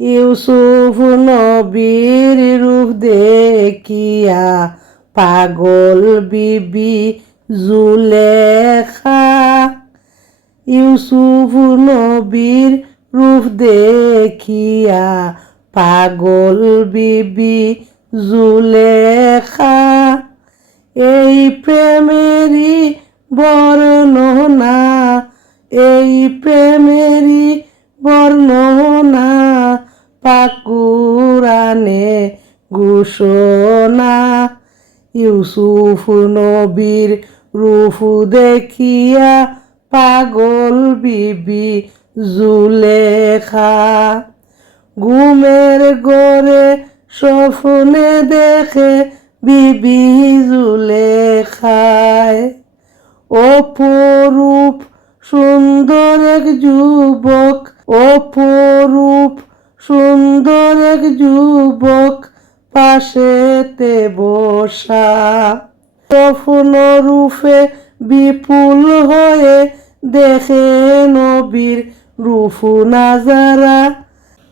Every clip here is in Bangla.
ইউসুফ নবীর রূপ দেখিয়া পাগল বিবি জুলেখা। ইউসুফ নবীর রূপ দেখিয়া পাগল বিবি জুলেখা। এই প্রেমেরই বর্ণনা, এই প্রেমেরই বর্ণনা পাক কুরআনে ঘোষণা। ইউসুফ নবীর রূপ দেখিয়া পাগল বিবি জুলেখা। ঘুমের ঘরে স্বপ্নে দেখে বিবি জুলেখায় অপরূপ সুন্দর এক যুবক, অপরূপ সুন্দর এক যুবক পাশেতে বসা। স্বপ্ন রূপে বিপুল হয়ে দেখে নবীর রূপ নাজারা।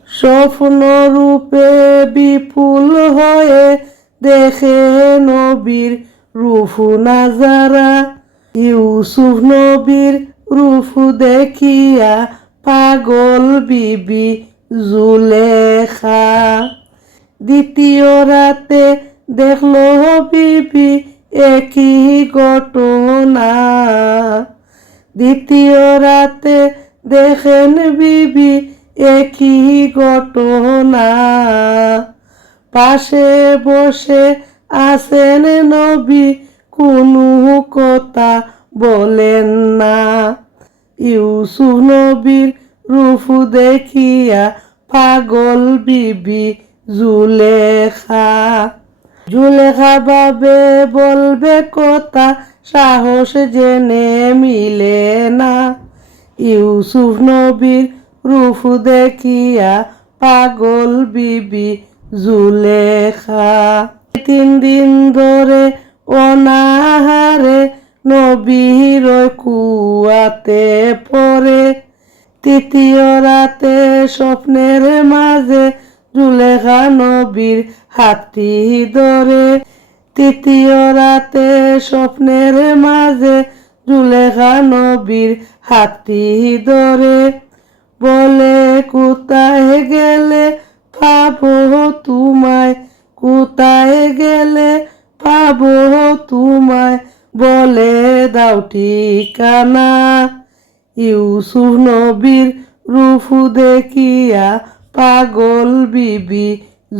স্বপ্ন রূপে বিপুল হয়ে দেখে নবীর রূপ নাজারা। ইউসুফ নবীর রূপ দেখিয়া পাগল বিবি জুলেখা। দ্বিতীয় রাতে দেখলো বিবি একই ঘটনা। দ্বিতীয় রাতে দেখেন বিবি একই ঘটনা। পাশে বসে আছেন নবী, কোনো কথা বলেন না। ইউসুফ নবীর রূপ দেখিয়া পাগল বিবি জুলেখা। জুলেখা ভাবে বলবে কথা, সাহস জেনে মিলে না। ইউসুফ নবীর রূপ দেখিয়া পাগল বিবি জুলেখা। 3 দিন ধরে অনাহারে নবীর কুয়াতে পড়ে। তৃতীয় রাতে স্বপ্নের মাঝে জুলেখা নবীর হাতটি ধরে। তৃতীয় রাতে স্বপ্নের মাঝে জুলেখা নবীর হাতটি ধরে। বলে কোথায় গেলে পাবো তোমায়, কোথায় গেলে পাবো তোমায়, বলে দাও ঠিকানা। ইউসুফ নবীর রূপ দেখিয়া পাগল বিবি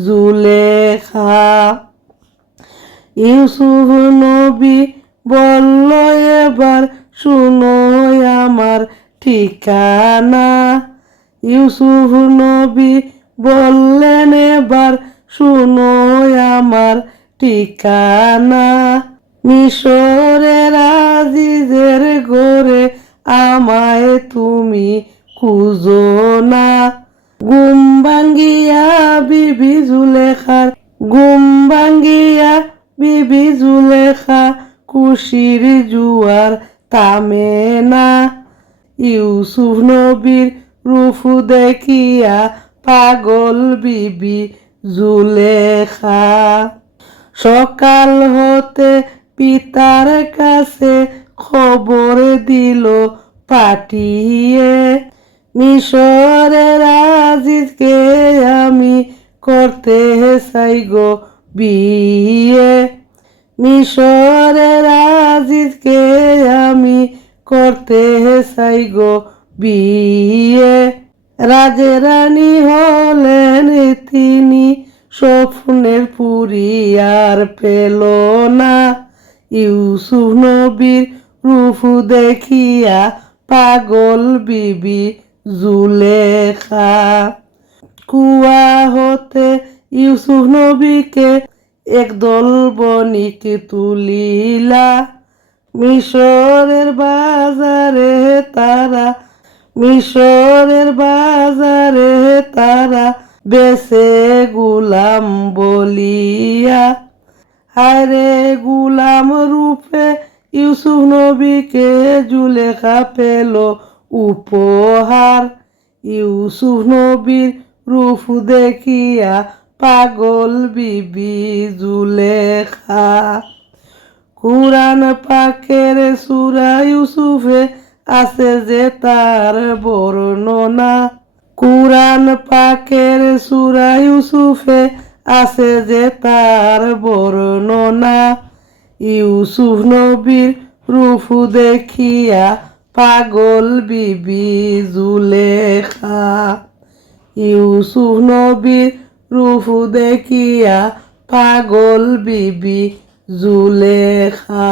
জুলেখা। ইউসুফ নবী বলল এবার শুনো আমার ঠিকানা। ইউসুফ নবী বললেন এবার শুনো আমার ঠিকানা। মিশরের আজিজের ঘরে আমায় তুমি খুঁজো না। ঘুম ভাঙ্গিয়া বিবি জুলেখার, ঘুম ভাঙ্গিয়া বিবি জুলেখা খুশির জুয়ার থামে না। ইউসুফ নবীর রূপ দেখিয়া পাগল বিবি জুলেখা। সকাল হতে পিতার কাছে খবর দিল পাঠিয়ে, মিশরের আজিজকে আমি করতে চাই গো বিয়ে। মিশরের আজিজকে আমি করতে চাই গো বিয়ে। রাজে রানী হলেন তিনি, স্বপ্নের পুরী আর পেল না। ইউসুফ নবীর রূপ দেখিয়া পাগল বিবি জুলেখা। কুয়া হতে ইউসুফ নবীকে একদল বণিক তুলিলা। মিশরের বাজারে তারা, মিশরের বাজারে তারা বেচে গুলাম বলিয়া। হায়রে গুলাম রূপে ইউসুফ নবীকে জুলেখা পেল উপহার। ইউসুফ নবীর রূপ দেখিয়া পাগল বিবি জুলেখা। কুরআন পাকের সূরা ইউসুফে আছে যে তার বর্ণনা, কুরআন পাকের সূরা ইউসুফে আছে যে তার বর্ণনা। ইউসুফ নবীর রূপ দেখিয়া পাগল বিবি জুলেখা। ইউসুফ নবীর রূপ দেখিয়া পাগল বিবি জুলেখা।